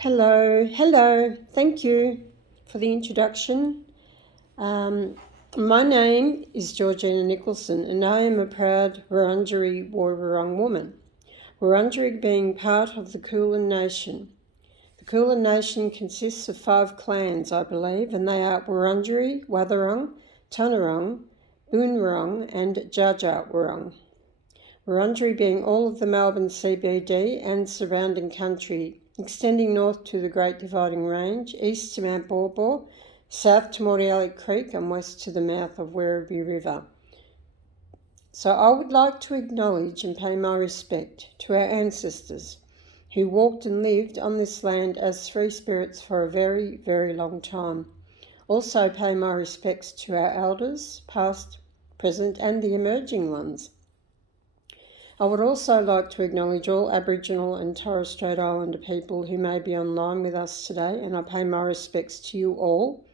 Hello. Thank you for the introduction. My name is Georgina Nicholson and I am a proud Wurundjeri Woi-wurrung woman. Wurundjeri being part of the Kulin Nation. The Kulin Nation consists of 5 clans, I believe, and they are Wurundjeri, Wathaurong, Tanarong, Boonwurrung and Dja Dja Wurrung. Wurundjeri being all of the Melbourne CBD and surrounding country, extending north to the Great Dividing Range, east to Mount Baw Baw, south to Mordialloc Creek and west to the mouth of Werribee River. So I would like to acknowledge and pay my respect to our ancestors who walked and lived on this land as free spirits for a very, very long time. Also pay my respects to our elders, past, present and the emerging ones. I would also like to acknowledge all Aboriginal and Torres Strait Islander people who may be online with us today, and I pay my respects to you all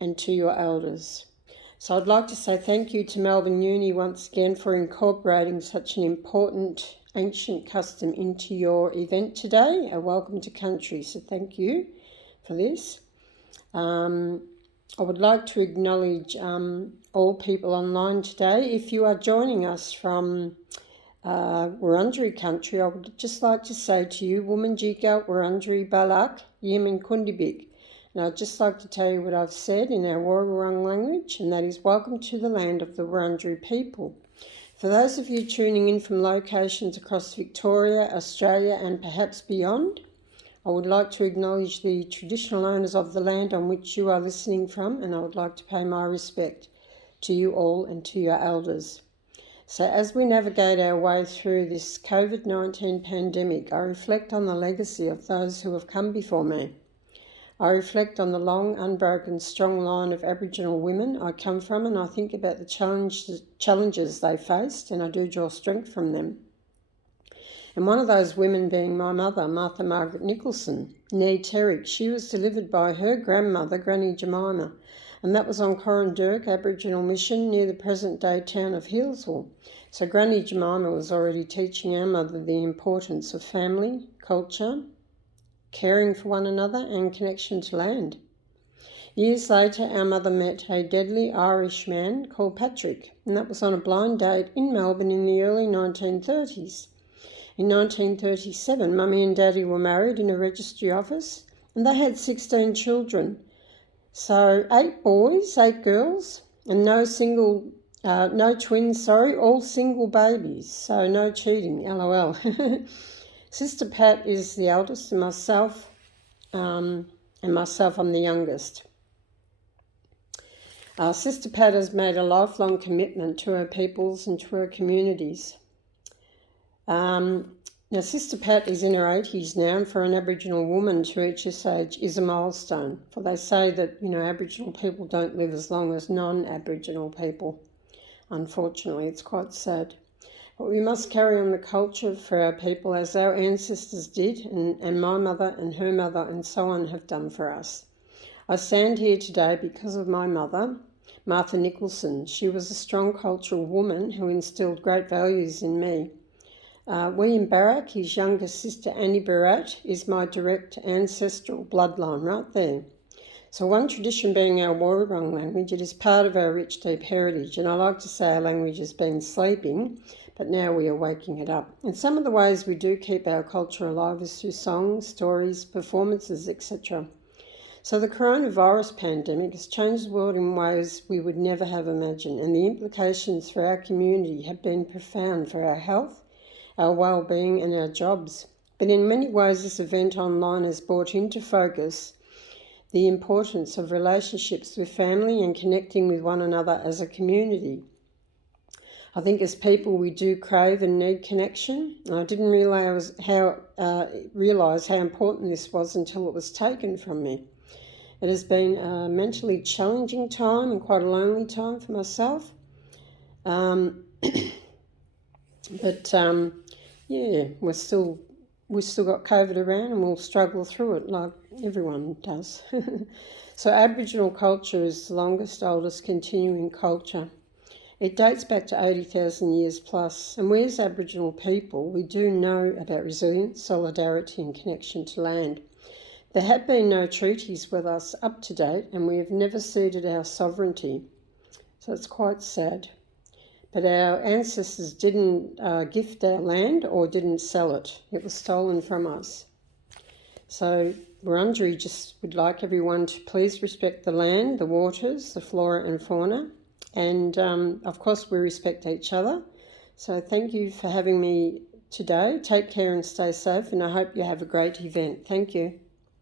and to your elders. So I'd like to say thank you to Melbourne Uni once again for incorporating such an important ancient custom into your event today, a welcome to country, so thank you for this. I would like to acknowledge all people online today. If you are joining us from Wurundjeri country, I would just like to say to you, Wominjeka Wurundjeri Balak Yemen Kundibik. And I'd just like to tell you what I've said in our Woi-wurrung language, and that is welcome to the land of the Wurundjeri people. For those of you tuning in from locations across Victoria, Australia and perhaps beyond, I would like to acknowledge the traditional owners of the land on which you are listening from, and I would like to pay my respect to you all and to your elders. So as we navigate our way through this COVID-19 pandemic, I reflect on the legacy of those who have come before me. I reflect on the long, unbroken, strong line of Aboriginal women I come from, and I think about the challenges they faced, and I do draw strength from them. And one of those women being my mother, Martha Margaret Nicholson, née Terrick. She was delivered by her grandmother, Granny Jemima, and that was on Corranderk Aboriginal Mission near the present-day town of Healesville. So Granny Jemima was already teaching our mother the importance of family, culture, caring for one another and connection to land. Years later, our mother met a deadly Irish man called Patrick, and that was on a blind date in Melbourne in the early 1930s. In 1937, Mummy and Daddy were married in a registry office, and they had 16 children. So 8 boys, 8 girls, and no twins, all single babies, so no cheating, LOL. Sister Pat is the eldest, and myself, I'm the youngest. Sister Pat has made a lifelong commitment to her peoples and to her communities. Now, Sister Pat is in her 80s now, and for an Aboriginal woman to reach this age is a milestone. For they say that, Aboriginal people don't live as long as non-Aboriginal people. Unfortunately, it's quite sad. But we must carry on the culture for our people as our ancestors did, and my mother and her mother and so on have done for us. I stand here today because of my mother, Martha Nicholson. She was a strong cultural woman who instilled great values in me. William Barak, his younger sister Annie Barat, is my direct ancestral bloodline right there. So one tradition being our Woi-wurrung language, it is part of our rich, deep heritage, and I like to say our language has been sleeping, but now we are waking it up. And some of the ways we do keep our culture alive is through songs, stories, performances, etc. So the coronavirus pandemic has changed the world in ways we would never have imagined, and the implications for our community have been profound for our health, our well-being and our jobs. But in many ways this event online has brought into focus the importance of relationships with family and connecting with one another as a community. I think as people we do crave and need connection. I didn't realise how important this was until it was taken from me. It has been a mentally challenging time and quite a lonely time for myself. We've still got COVID around and we'll struggle through it like everyone does. So Aboriginal culture is the longest, oldest continuing culture. It dates back to 80,000 years plus, and we as Aboriginal people, we do know about resilience, solidarity and connection to land. There have been no treaties with us up to date, and we have never ceded our sovereignty, so it's quite sad. But our ancestors didn't gift our land or didn't sell it. It was stolen from us. So Wurundjeri just would like everyone to please respect the land, the waters, the flora and fauna, and of course we respect each other. So thank you for having me today. Take care and stay safe, and I hope you have a great event. Thank you.